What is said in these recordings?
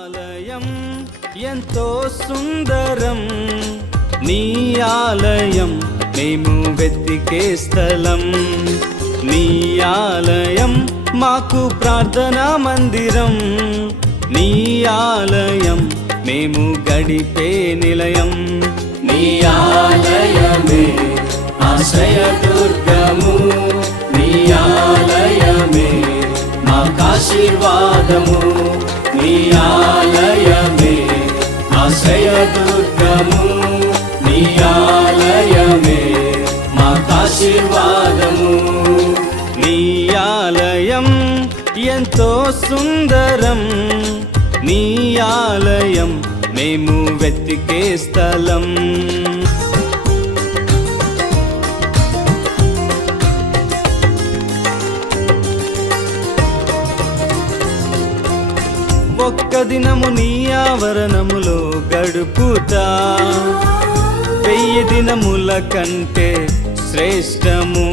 ఆలయం ఎంతో సుందరం, నీ ఆలయం మేము వెతికే స్థలం. నీ ఆలయం మాకు ప్రార్థనా మందిరం, నీ ఆలయం మేము గడిపే నిలయం. నీ ఆలయమే ఆశ్రయదుర్గము, నీ ఆలయమే మాకాశీర్వాదము. నీ ఆలయమే ఆశ్రయదుర్గము, నీ ఆలయమే మాకాశీర్వాదము. నీ ఆలయం ఎంతో సుందరం, నీ ఆలయం మేము వెతికే స్థలం. ఒక్క దినము నీ ఆవరణములో గడుపుతా 1000 దినముల కంటే శ్రేష్టము.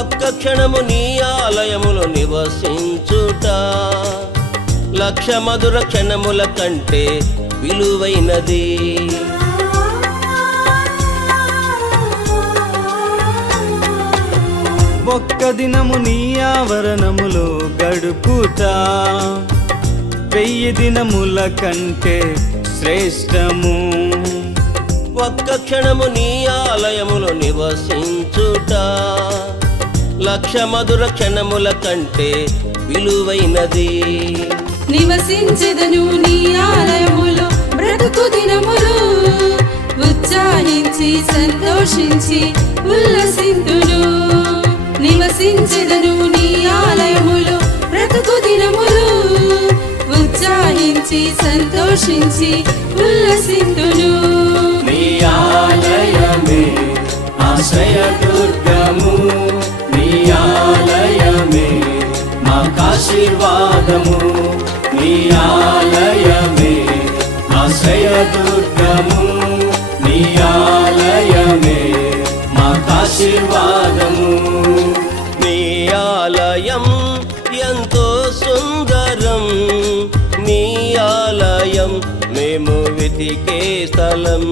ఒక్క క్షణము నీ ఆలయములో నివసించుట 1,00,000 మధుర క్షణముల కంటే విలువైనది. ఒక్క దినము నీ ఆవరణములో గడుపుతా 1000 దినముల కంటే శ్రేష్టము. ఒక్క క్షణము నీ ఆలయములో నివసించుట 1,00,000 మధుర క్షణముల కంటే విలువైనది. నివసించెదను నీ ఆలయములో బ్రతుకు దినములు, ఉత్సాహించి సంతోషించి ఉల్లసింతును. నివసించెదను నీ ఆలయములో బ్రతుకు దినములు, ఉత్సాహించి సంతోషించి ఉల్లసింతును. నీ ఆలయమే ఆశ్రయదుర్గము, నీ ఆలయమే మాకాశీర్వాదము. నీ ఆలయమే ఆశ్రయదుర్గము, నీ ఆలయమే మాకాశీర్వాదము. నీ ఆలయం ఎంతో సుందరం, నీ ఆలయం మేము వెతికే స్థలం.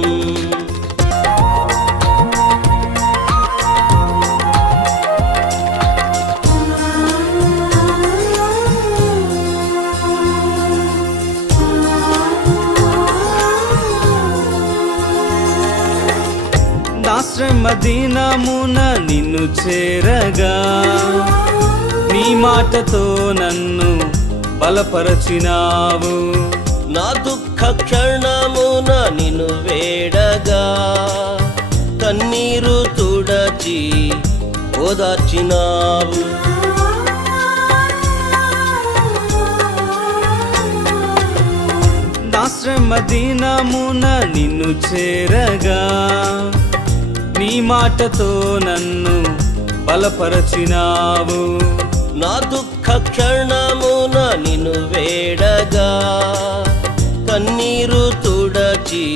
నా శ్రమ దినమున నిన్ను చేరగా, నీ మాటతో నన్ను బలపరచినావు. నా దుఃఖ క్షణమున నిన్ను వేడగా, కన్నీరు తుడచి ఓదార్చినావు. నా శ్రమ దినమున నిన్ను చేరగా, నీ మాటతో నన్ను బలపరచినావు. నా దుఃఖ క్షణమున నిన్ను వేడగా, కన్నీరు తుడచి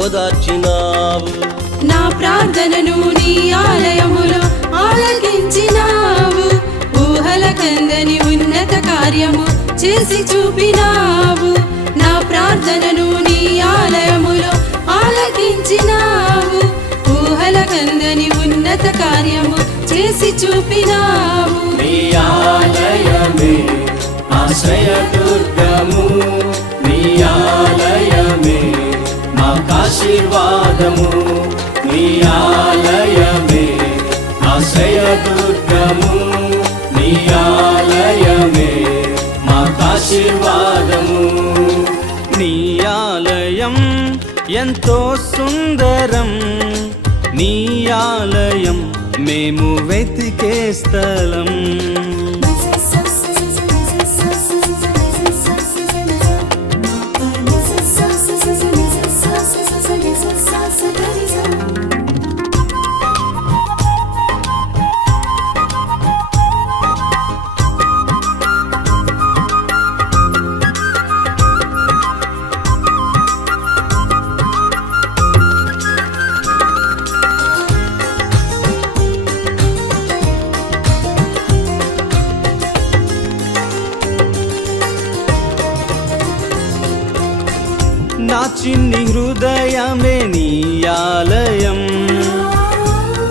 ఓదార్చినావు. నా ప్రార్థనను నీ ఆలయములో ఆలకించినావు, ఊహల కందని ఉన్నత కార్యము చేసి చూపినావు. నా ప్రార్థనను నీ ఆలయములో ఆలకించినావు, ఊహల కందని ఉన్నత కార్యము చేసి చూపినావు. నీ ఆలయమే ఆశ్రయదుర్గము, నీ ఆలయమే మాకాశీర్వాదము. నీ ఆలయమే ఆశ్రయదుర్గము, నీ ఆలయమే మాకాశీర్వాదము. నీ ఆలయం ఎంతో సుందరం, నీ ఆలయం మేము వెతికే స్థలం. నా చిన్ని హృదయమే నీ ఆలయం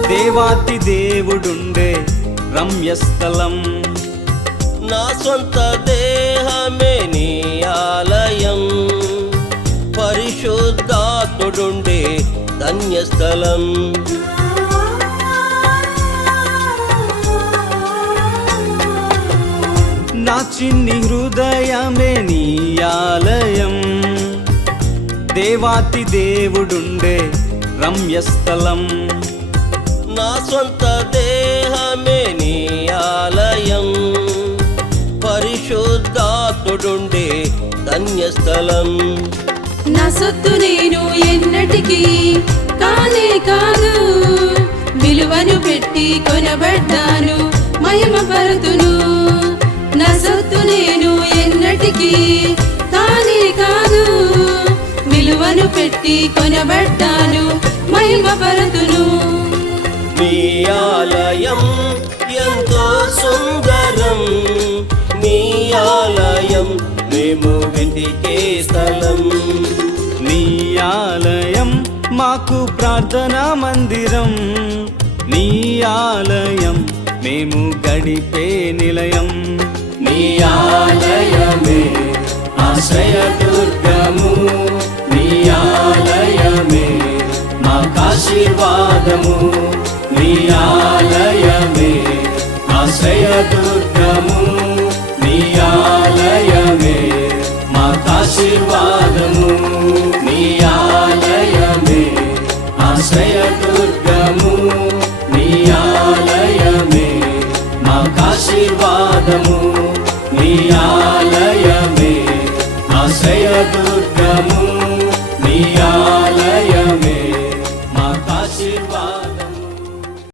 దేవాతి దేవుడుండే రమ్యస్థలం నా సొంత దేహమే నీ ఆలయం పరిశుద్ధాత్ముడుండే ధన్యస్థలం నా చిన్ని హృదయమే నీ ఆలయం దేవాతి దేవుడుండే రమ్యస్థలం నా సొంత దేహమే నీ ఆలయం పరిశుద్ధాత్ముడుండే ధన్యస్థలం నా సొత్తు నేను ఎన్నటికీ కానే కాదు విలువను పెట్టి కొనబడ్డాను మహిమ పరుతును నా సొత్తు నేను ఎన్నటికీ కానే కాదు విలువను పెట్టి కొనబడ్డాను మహిమ పరుతును నీ ఆలయం ఎంతో సుందరం నీ ఆలయం మేము వెతికే స్థలం నీ ఆలయం మాకు ప్రార్థనా మందిరం నీ ఆలయం మేము గడిపే నిలయం నీ ఆలయమే ఆశ్రయదుర్గము నీ ఆలయమే మాకాశీర్వాదము నీ ఆలయమే ఆశ్రయదుర్గము నీ ఆలయమే మాకాశీర్వాదము నీ ఆలయమే ఆశ్రయదుర్గము నీ ఆలయమే మాకాశీర్వాదము నీ ఆలయమే ఆశ్రయదుర్గము నీ ఆలయమే మాకాశీర్వాదము